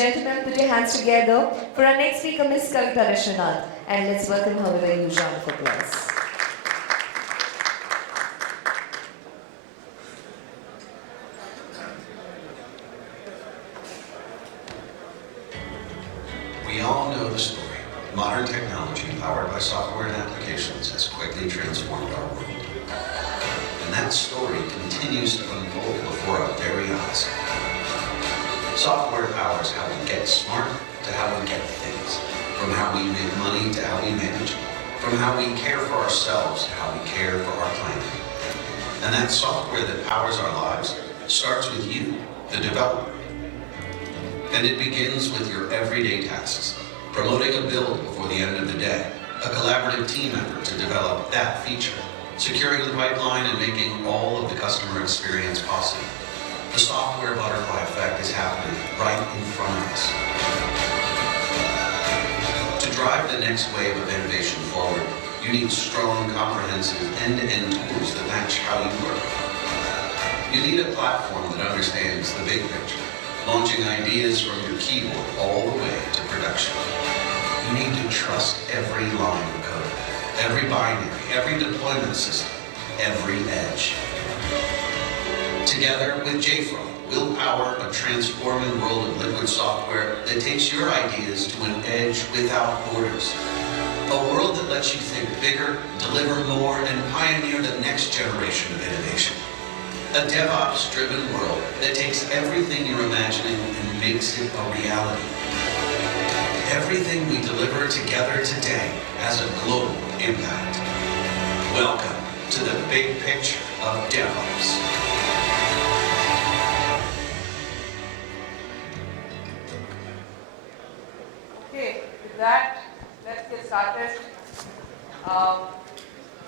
gentlemen, put your hands together for our next speaker, Ms. Kavita Viswanath. And let's welcome her with a huge round of applause. We all know the story. Modern technology powered by software and applications has quickly transformed our world. And that story continues to unfold before our very eyes. Software powers how we get smart to how we get things, from how we make money to how we manage it, from how we care for ourselves to how we care for our planet. And that software that powers our lives starts with you, the developer. And it begins with your everyday tasks, promoting a build before the end of the day, a collaborative team effort to develop that feature, securing the pipeline and making all of the customer experience possible. The software butterfly effect is happening right in front of us. To drive the next wave of innovation forward, you need strong, comprehensive, end-to-end tools that match how you work. You need a platform that understands the big picture, launching ideas from your keyboard all the way to production. You need to trust every line of code, every binary, every deployment system, every edge. Together with JFrog, we'll power a transforming world of liquid software that takes your ideas to an edge without borders. A world that lets you think bigger, deliver more, and pioneer the next generation of innovation. A DevOps-driven world that takes everything you're imagining and makes it a reality. Everything we deliver together today has a global impact. Welcome to the big picture of DevOps. Okay, with that, let's get started.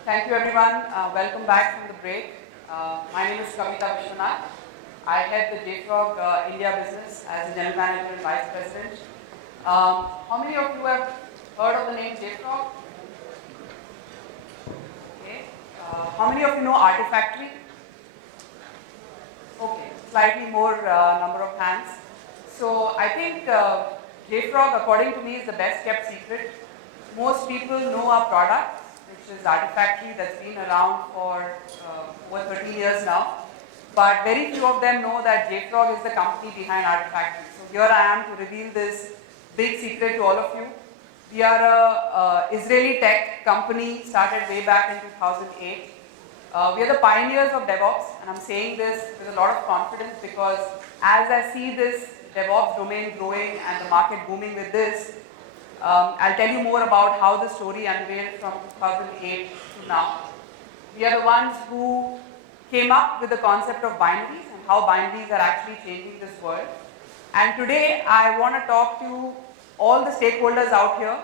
Thank you everyone. Welcome back from the break. My name is Kavita Viswanath. I head the JFrog India business as a General Manager and Vice President. How many of you have heard of the name JFrog? Okay. How many of you know Artifactory? Okay, slightly more number of hands. So I think JFrog, according to me, is the best kept secret. Most people know our product, which is Artifactory, that's been around for over 30 years now. But very few of them know that JFrog is the company behind Artifactory. So here I am to reveal this big secret to all of you. We are an Israeli tech company, started way back in 2008. We are the pioneers of DevOps, and I'm saying this with a lot of confidence because as I see this DevOps domain growing and the market booming with this, I'll tell you more about how the story unveiled from 2008 to now. We are the ones who came up with the concept of binaries and how binaries are actually changing this world. And today I want to talk to all the stakeholders out here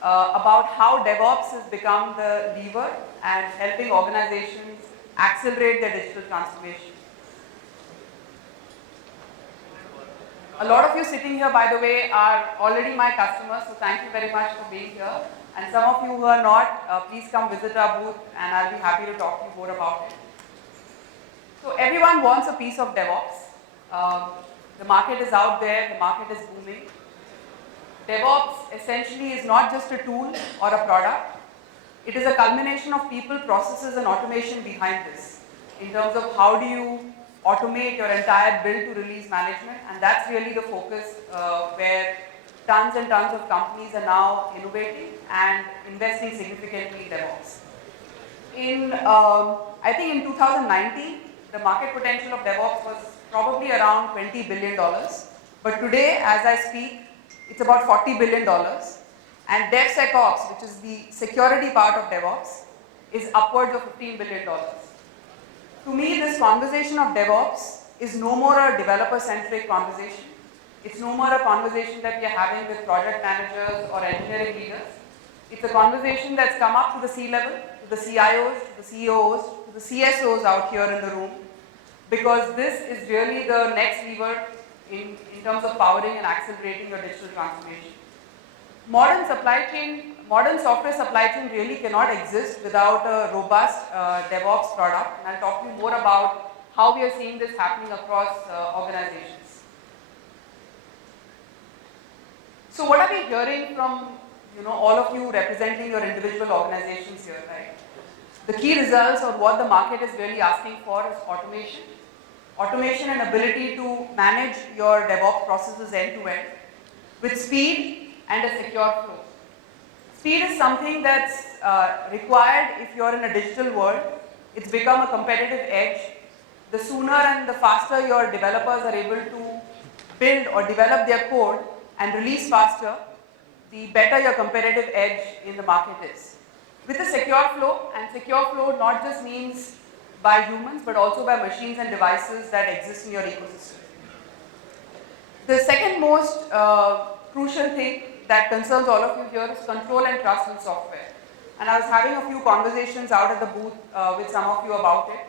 about how DevOps has become the lever and helping organizations accelerate their digital transformation. A lot of you sitting here, by the way, are already my customers, so thank you very much for being here. And some of you who are not, please come visit our booth and I'll be happy to talk to you more about it. So everyone wants a piece of DevOps. The market is out there, the market is booming. DevOps essentially is not just a tool or a product. It is a culmination of people, processes and automation behind this. In terms of how do you automate your entire build to release management, and that's really the focus where tons and tons of companies are now innovating and investing significantly in DevOps. I think in 2019, the market potential of DevOps was probably around $20 billion. But today, as I speak, it's about $40 billion. And DevSecOps, which is the security part of DevOps, is upwards of $15 billion. To me, this conversation of DevOps is no more a developer-centric conversation. It's no more a conversation that we are having with project managers or engineering leaders. It's a conversation that's come up to the C-level, to the CIOs, to the CEOs, to the CSOs out here in the room, because this is really the next lever in terms of powering and accelerating your digital transformation. Modern software supply chain really cannot exist without a robust DevOps product, and I'll talk to you more about how we are seeing this happening across organizations. So what are we hearing from all of you representing your individual organizations here, right? The key results or what the market is really asking for is automation. Automation and ability to manage your DevOps processes end to end with speed and a secure flow. Speed is something that's required if you're in a digital world. It's become a competitive edge. The sooner and the faster your developers are able to build or develop their code and release faster, the better your competitive edge in the market is. With a secure flow, and secure flow not just means by humans but also by machines and devices that exist in your ecosystem. The second most crucial thing that concerns all of you here is control and trust in software. And I was having a few conversations out at the booth with some of you about it.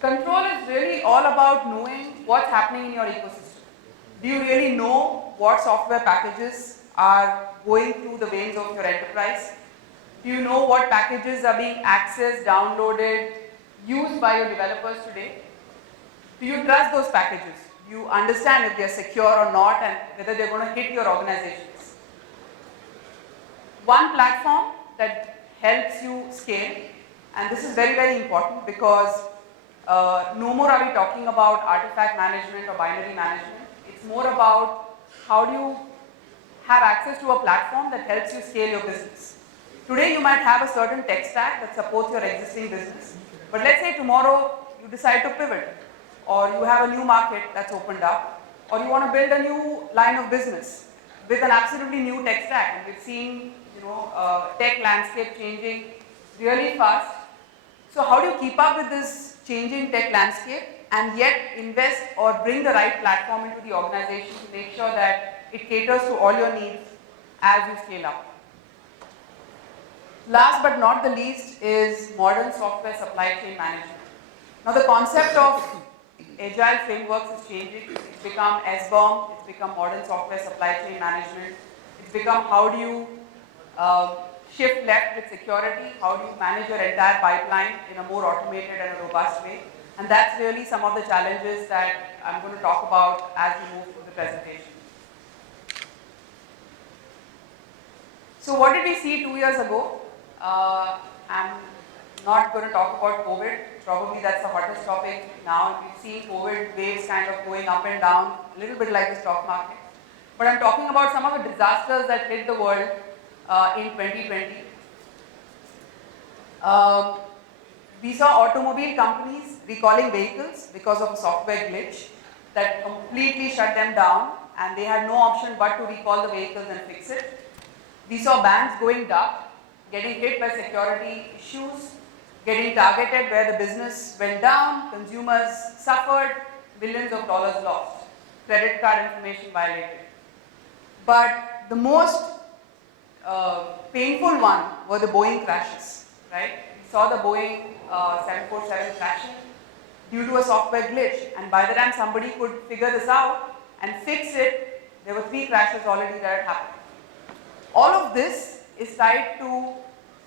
Control is really all about knowing what's happening in your ecosystem. Do you really know what software packages are going through the veins of your enterprise? Do you know what packages are being accessed, downloaded, used by your developers today? Do you trust those packages? Do you understand if they're secure or not and whether they're going to hit your organizations? One platform that helps you scale, and this is very, very important because no more are we talking about artifact management or binary management. It's more about how do you have access to a platform that helps you scale your business. Today you might have a certain tech stack that supports your existing business, but let's say tomorrow you decide to pivot, or you have a new market that's opened up, or you want to build a new line of business with an absolutely new tech stack. And we've seen tech landscape changing really fast. So how do you keep up with this changing tech landscape and yet invest or bring the right platform into the organization to make sure that it caters to all your needs as you scale up? Last but not the least is modern software supply chain management. Now the concept of agile frameworks is changing. It's become SBOM, it's become modern software supply chain management. It's become how do you shift left with security, how do you manage your entire pipeline in a more automated and a robust way. And that's really some of the challenges that I'm going to talk about as we move through the presentation. So what did we see 2 years ago? I'm not going to talk about COVID. Probably that's the hottest topic now. We've seen COVID waves kind of going up and down, a little bit like the stock market. But I'm talking about some of the disasters that hit the world in 2020. We saw automobile companies recalling vehicles because of a software glitch that completely shut them down, and they had no option but to recall the vehicles and fix it. We saw banks going dark, getting hit by security issues, getting targeted where the business went down, consumers suffered, billions of dollars lost, credit card information violated. But the most painful one were the Boeing crashes, right? We saw the Boeing 747 crashing due to a software glitch, and by the time somebody could figure this out and fix it, there were 3 crashes already that had happened. All of this is tied to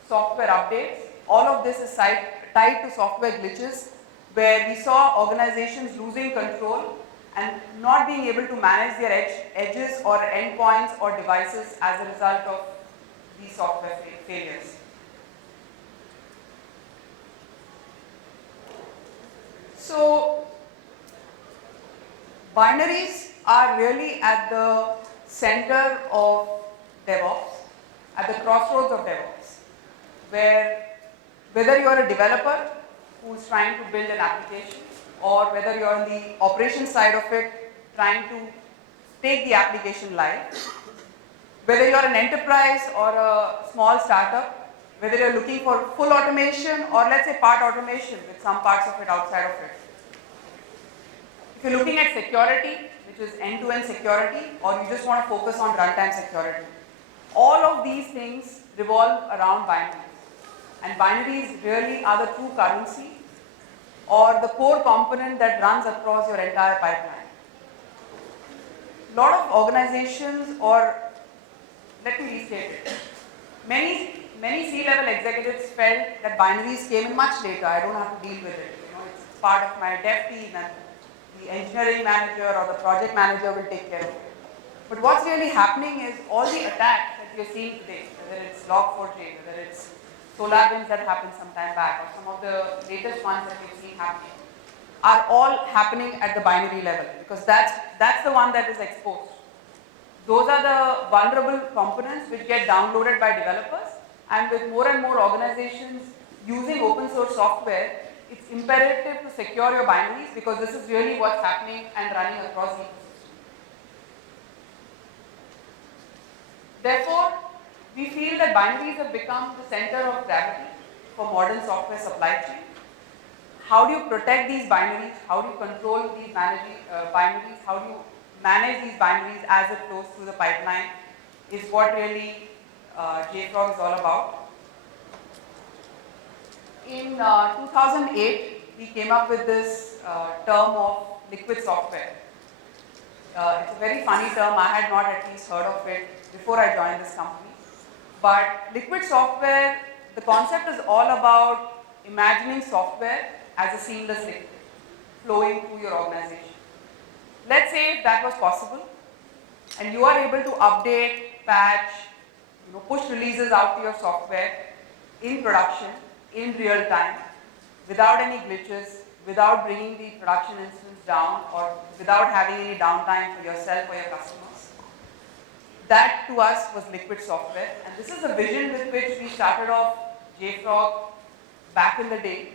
software updates. All of this is tied to software glitches, where we saw organizations losing control and not being able to manage their edges or endpoints or devices as a result of these software failures. So, binaries are really at the center of DevOps, at the crossroads of DevOps, where whether you are a developer who's trying to build an application, or whether you're on the operations side of it trying to take the application live, whether you're an enterprise or a small startup, whether you're looking for full automation or let's say part automation with some parts of it outside of it. If you're looking at security, which is end-to-end security, or you just want to focus on runtime security, all of these things revolve around binaries. And binaries really are the true currency or the core component that runs across your entire pipeline. A lot of organizations, or let me restate it, many C-level executives felt that binaries came in much later. I don't have to deal with it. It's part of my dev team, and the engineering manager or the project manager will take care of it. But what's really happening is all the attacks that we are seeing today, whether it's Log4j, whether it's SolarWinds that happened some time back, or some of the latest ones that we've seen happening, are all happening at the binary level, because that's the one that is exposed. Those are the vulnerable components which get downloaded by developers, and with more and more organizations using open source software, it's imperative to secure your binaries, because this is really what's happening and running across the ecosystem. Therefore, we feel that binaries have become the center of gravity for modern software supply chain. How do you protect these binaries? How do you control these binaries? How do you manage these binaries as it flows through the pipeline is what really JFrog is all about. In 2008, we came up with this term of liquid software. It's a very funny term. I had not at least heard of it before I joined this company. But liquid software, the concept is all about imagining software as a seamless liquid flowing through your organization. Let's say if that was possible and you are able to update, patch, push releases out to your software in production, in real time, without any glitches, without bringing the production instance down, or without having any downtime for yourself or your customers. That to us was liquid software, and this is a vision with which we started off JFrog back in the day.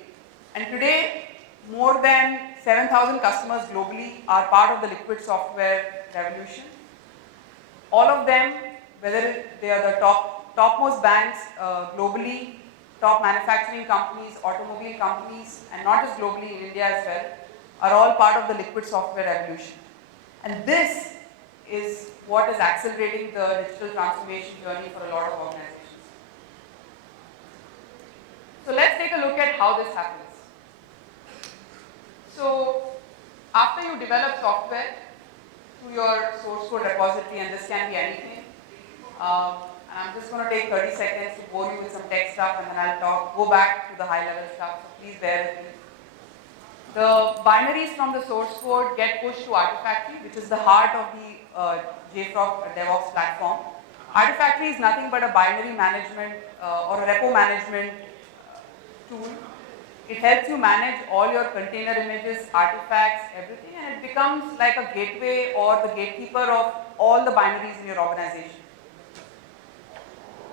And today, more than 7,000 customers globally are part of the liquid software revolution. All of them, whether they are the topmost banks globally, top manufacturing companies, automobile companies, and not just globally, in India as well, are all part of the liquid software revolution. And this is what is accelerating the digital transformation journey for a lot of organizations. So let's take a look at how this happens. So after you develop software to your source code repository, and this can be anything, I'm just going to take 30 seconds to bore you with some tech stuff, and then I'll go back to the high level stuff, so please bear with me. The binaries from the source code get pushed to Artifactory, which is the heart of the JFrog DevOps platform. Artifactory is nothing but a binary management or a repo management tool. It helps you manage all your container images, artifacts, everything, and it becomes like a gateway or the gatekeeper of all the binaries in your organization.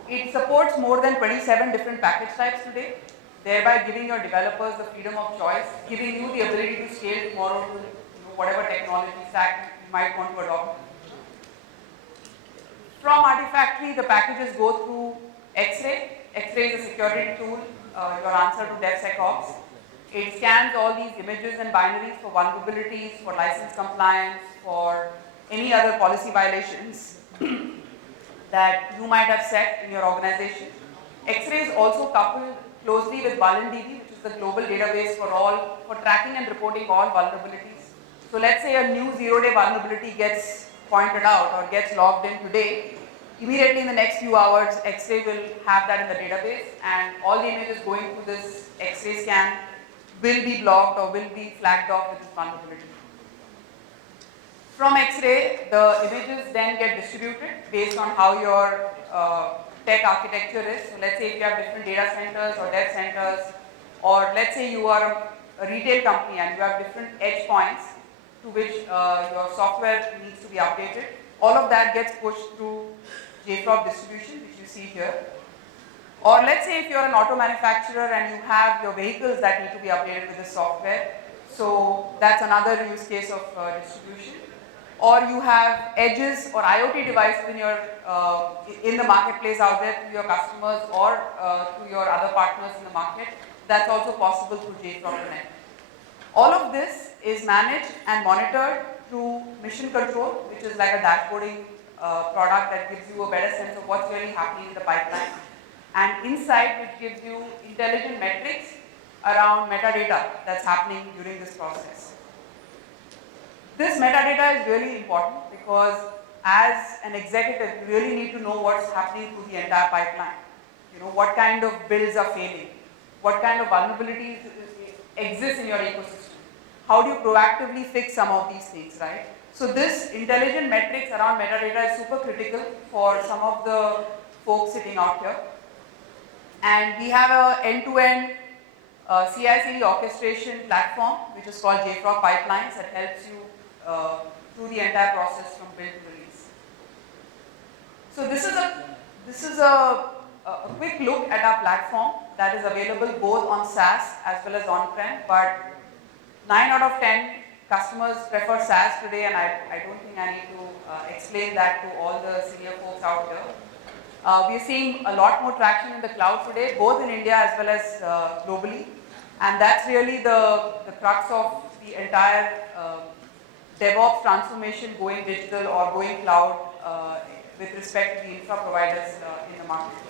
It supports more than 27 different package types today, thereby giving your developers the freedom of choice, giving you the ability to scale tomorrow to whatever technology stack you might want to adopt. From Artifactory, the packages go through X-Ray. X-Ray is a security tool, your answer to DevSecOps. It scans all these images and binaries for vulnerabilities, for license compliance, for any other policy violations that you might have set in your organization. X-Ray is also coupled closely with VulnDB, which is the global database for tracking and reporting all vulnerabilities. So let's say a new zero-day vulnerability gets pointed out or gets logged in today. Immediately in the next few hours, X-Ray will have that in the database, and all the images going through this X-Ray scan will be blocked or will be flagged off with this vulnerability. From X-Ray, the images then get distributed based on how your tech architecture is. So let's say if you have different data centers or dev centers, or let's say you are a retail company and you have different edge points to which your software needs to be updated. All of that gets pushed through JFrog distribution, which you see here. Or let's say if you're an auto manufacturer and you have your vehicles that need to be updated with the software. So that's another use case of distribution. Or you have edges or IoT devices in the marketplace out there to your customers or to your other partners in the market. That's also possible through JFrog Connect. All of this is managed and monitored through Mission Control, which is like a dashboarding product that gives you a better sense of what's really happening in the pipeline. And Insight, which gives you intelligent metrics around metadata that's happening during this process. This metadata is really important because as an executive, you really need to know what's happening through the entire pipeline. What kind of builds are failing, what kind of vulnerabilities exist in your ecosystem. How do you proactively fix some of these things, right? So this intelligent metrics around metadata is super critical for some of the folks sitting out here. And we have a end-to-end CI/CD orchestration platform, which is called JFrog Pipelines, that helps you through the entire process from build to release. So this is a quick look at our platform that is available both on SaaS as well as on-prem, but 9 out of 10 customers prefer SaaS today, and I don't think I need to explain that to all the senior folks out here. We are seeing a lot more traction in the cloud today, both in India as well as globally, and that's really the crux of the entire DevOps transformation, going digital or going cloud with respect to the infra providers in the market.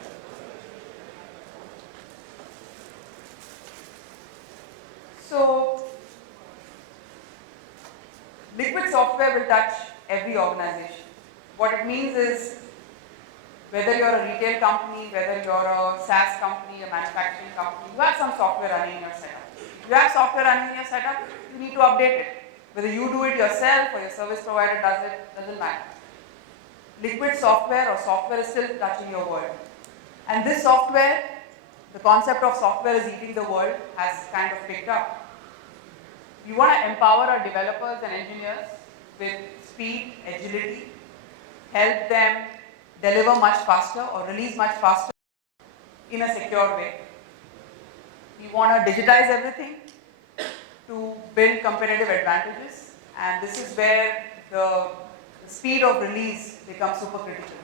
So, liquid software will touch every organization. What it means is, whether you're a retail company, whether you're a SaaS company, a manufacturing company, you have some software running in your setup. If you have software running in your setup, you need to update it. Whether you do it yourself or your service provider does it, doesn't matter. Liquid software or software is still touching your world. And this software, the concept of software is eating the world, has kind of picked up. We want to empower our developers and engineers with speed, agility, help them deliver much faster or release much faster in a secure way. We want to digitize everything to build competitive advantages, and this is where the speed of release becomes super critical.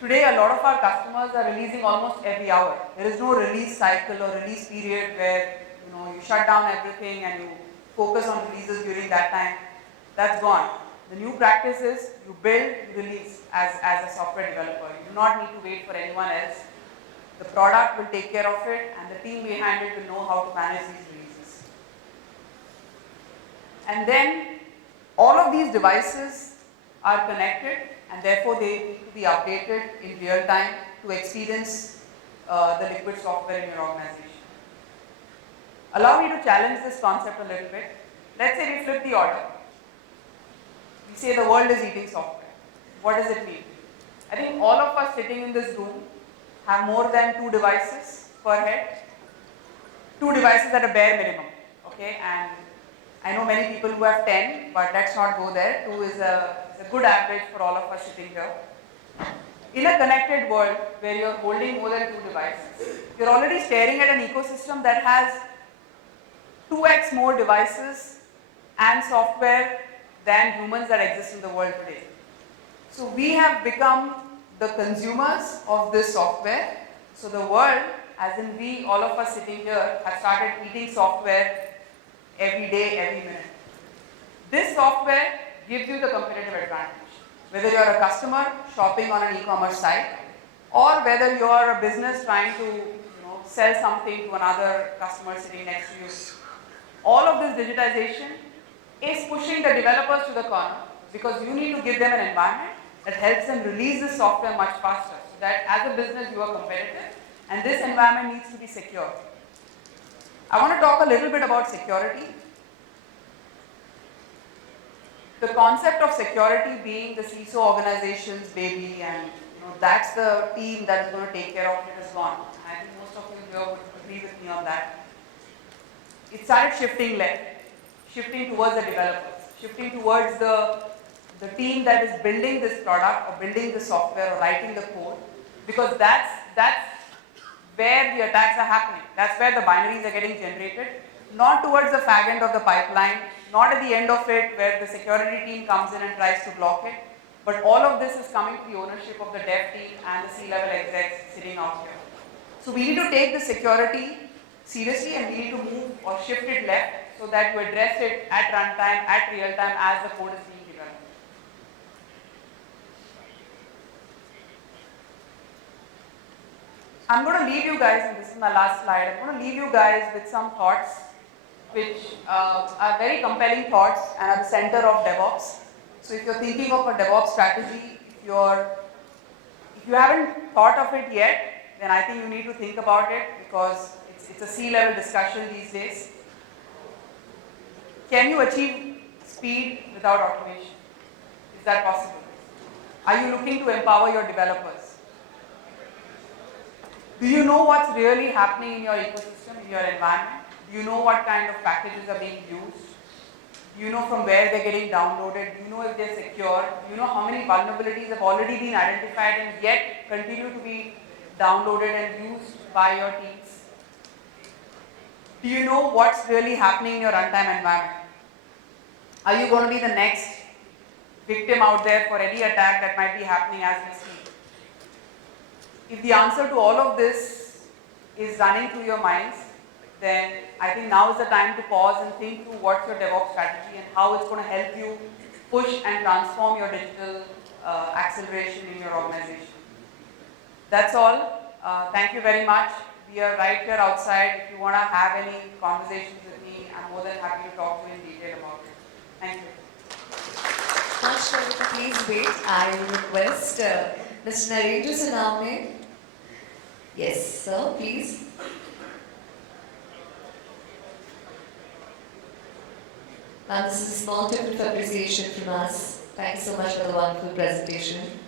Today, a lot of our customers are releasing almost every hour. There is no release cycle or release period where you shut down everything and you focus on releases during that time. That's gone. The new practice is you build, you release as a software developer. You do not need to wait for anyone else. The product will take care of it, and the team behind it will know how to manage these releases. And then all of these devices are connected, and therefore they need to be updated in real time to experience the liquid software in your organization. Allow me to challenge this concept a little bit. Let's say we flip the order. We say the world is eating software. What does it mean? I think all of us sitting in this room have more than 2 devices per head. 2 devices at a bare minimum, okay? And I know many people who have 10, but let's not go there. 2 is a good average for all of us sitting here. In a connected world where you're holding more than 2 devices, you're already staring at an ecosystem that has 2x more devices and software than humans that exist in the world today. So we have become the consumers of this software. So the world, as in we, all of us sitting here, have started eating software every day, every minute. This software gives you the competitive advantage. Whether you're a customer shopping on an e-commerce site, or whether you're a business trying to sell something to another customer sitting next to you. All of this digitization is pushing the developers to the corner, because you need to give them an environment that helps them release the software much faster, so that as a business you are competitive, and this environment needs to be secure. I want to talk a little bit about security. The concept of security being the CISO organization's baby, and that's the team that is going to take care of it, is gone. I think most of you here would agree with me on that. It started shifting left, shifting towards the developers, shifting towards the team that is building this product or building the software or writing the code, because that's where the attacks are happening. That's where the binaries are getting generated, not towards the fag end of the pipeline, not at the end of it where the security team comes in and tries to block it, but all of this is coming to the ownership of the dev team and the C-level execs sitting out here. So we need to take the security seriously, and we need to move or shift it left so that you address it at runtime, at real time as the code is being developed. I'm going to leave you guys, and this is my last slide, I'm going to leave you guys with some thoughts which are very compelling thoughts and are the center of DevOps. So if you're thinking of a DevOps strategy, if you haven't thought of it yet, then I think you need to think about it, because it's a C-level discussion these days. Can you achieve speed without automation? Is that possible? Are you looking to empower your developers? Do you know what's really happening in your ecosystem, in your environment? Do you know what kind of packages are being used? Do you know from where they're getting downloaded? Do you know if they're secure? Do you know how many vulnerabilities have already been identified and yet continue to be downloaded and used by your teams? Do you know what's really happening in your runtime environment? Are you going to be the next victim out there for any attack that might be happening as we speak? If the answer to all of this is running through your minds, then I think now is the time to pause and think through what's your DevOps strategy and how it's going to help you push and transform your digital acceleration in your organization. That's all. Thank you very much. We are right here outside. If you want to have any conversations with me, I'm more than happy to talk to you in detail about it. Thank you. Much, Kavita. Please wait. I will request Mr. Narendra Sanamne. Yes, sir, please. Now, this is a small tip of appreciation from us. Thanks so much for the wonderful presentation.